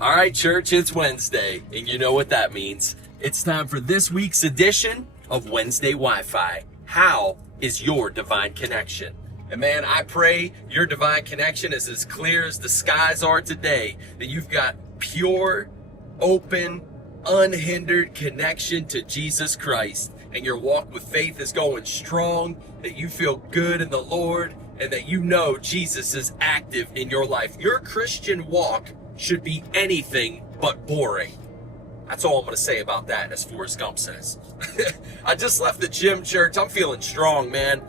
All right, church, it's Wednesday, and you know what that means. It's time for this week's edition of Wednesday Wi-Fi. How is your divine connection? And man, I pray your divine connection is as clear as the skies are today, that you've got pure, open, unhindered connection to Jesus Christ, and your walk with faith is going strong, that you feel good in the Lord, and that you know Jesus is active in your life. Your Christian walk should be anything but boring. That's all I'm going to say about that, as Forrest Gump says. I just left the gym, church. I'm feeling strong, man.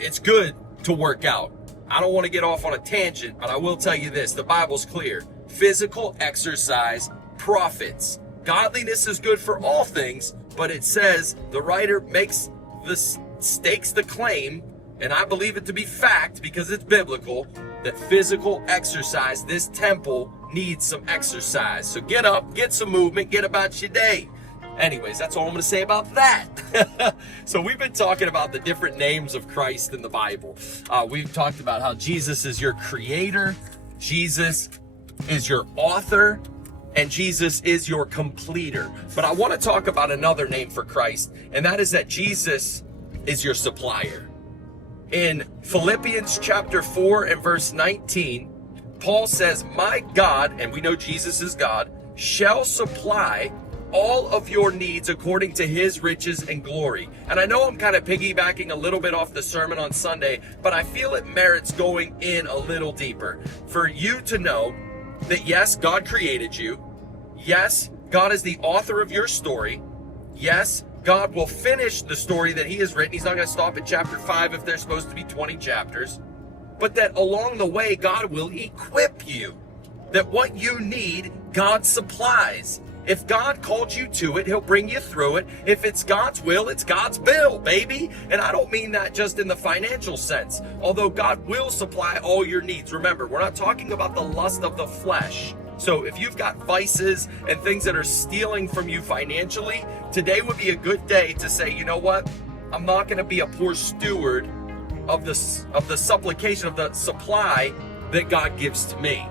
It's good to work out. I don't want to get off on a tangent, but I will tell you this. The Bible's clear. Physical exercise profits. Godliness is good for all things, but it says the writer stakes the claim, and I believe it to be fact because it's biblical, that physical exercise, this temple, needs some exercise. So get up, get some movement, get about your day. Anyways, that's all I'm going to say about that. So we've been talking about the different names of Christ in the Bible. We've talked about how Jesus is your creator, Jesus is your author, and Jesus is your completer. But I want to talk about another name for Christ, and that is that Jesus is your supplier. In Philippians chapter 4 and verse 19, Paul says, "My God," and we know Jesus is God, "shall supply all of your needs according to his riches and glory." And I know I'm kind of piggybacking a little bit off the sermon on Sunday, but I feel it merits going in a little deeper. For you to know that yes, God created you. Yes, God is the author of your story. Yes, God will finish the story that he has written. He's not going to stop at chapter 5 if there's supposed to be 20 chapters. But that along the way, God will equip you. That what you need, God supplies. If God called you to it, he'll bring you through it. If it's God's will, it's God's bill, baby. And I don't mean that just in the financial sense. Although God will supply all your needs. Remember, we're not talking about the lust of the flesh. So if you've got vices and things that are stealing from you financially, today would be a good day to say, you know what? I'm not going to be a poor steward of the supplication, of the supply that God gives to me.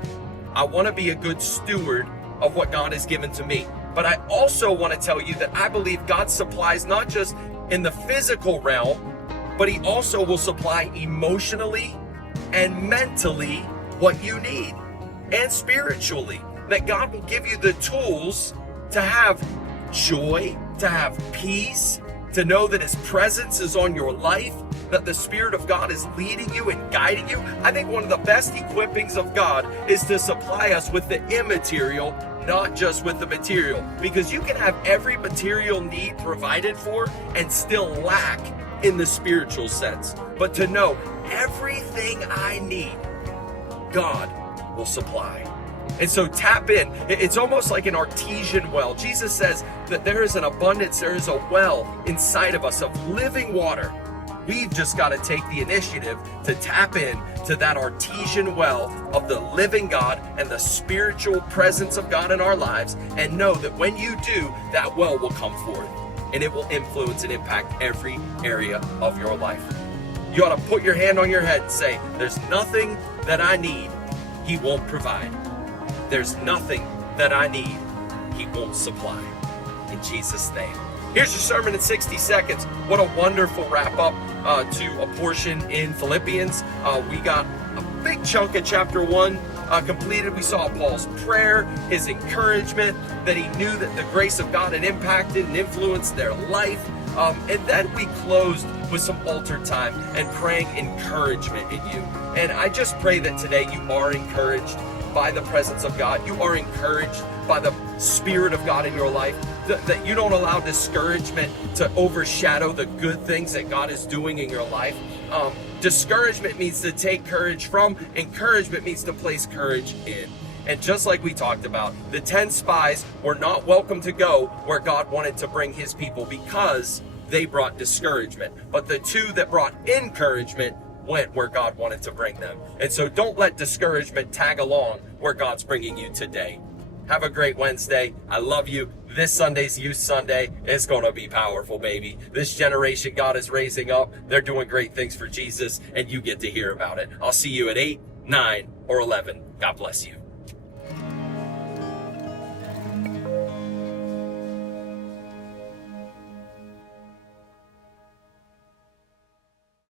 I want to be a good steward of what God has given to me. But I also want to tell you that I believe God supplies not just in the physical realm, but he also will supply emotionally and mentally what you need, and spiritually. That God will give you the tools to have joy, to have peace, to know that his presence is on your life, that the Spirit of God is leading you and guiding you. I think one of the best equippings of God is to supply us with the immaterial, not just with the material. Because you can have every material need provided for and still lack in the spiritual sense. But to know everything I need, God will supply. And so tap in. It's almost like an artesian well. Jesus says that there is an abundance, there is a well inside of us of living water. We've just got to take the initiative to tap in to that artesian well of the living God and the spiritual presence of God in our lives, and know that when you do, that well will come forth and it will influence and impact every area of your life. You ought to put your hand on your head and say, there's nothing that I need he won't provide. There's nothing that I need he won't supply. In Jesus' name. Here's your sermon in 60 seconds. What a wonderful wrap up to a portion in Philippians. We got a big chunk of chapter 1 completed. We saw Paul's prayer, his encouragement, that he knew that the grace of God had impacted and influenced their life. And then we closed with some altar time and praying encouragement in you. And I just pray that today you are encouraged by the presence of God. You are encouraged by the Spirit of God in your life. That you don't allow discouragement to overshadow the good things that God is doing in your life. Discouragement means to take courage from. Encouragement means to place courage in. And just like we talked about, the 10 spies were not welcome to go where God wanted to bring his people because they brought discouragement. But the 2 that brought encouragement went where God wanted to bring them. And so don't let discouragement tag along where God's bringing you today. Have a great Wednesday. I love you. This Sunday's Youth Sunday is going to be powerful, baby. This generation God is raising up. They're doing great things for Jesus, and you get to hear about it. I'll see you at 8, 9, or 11. God bless you.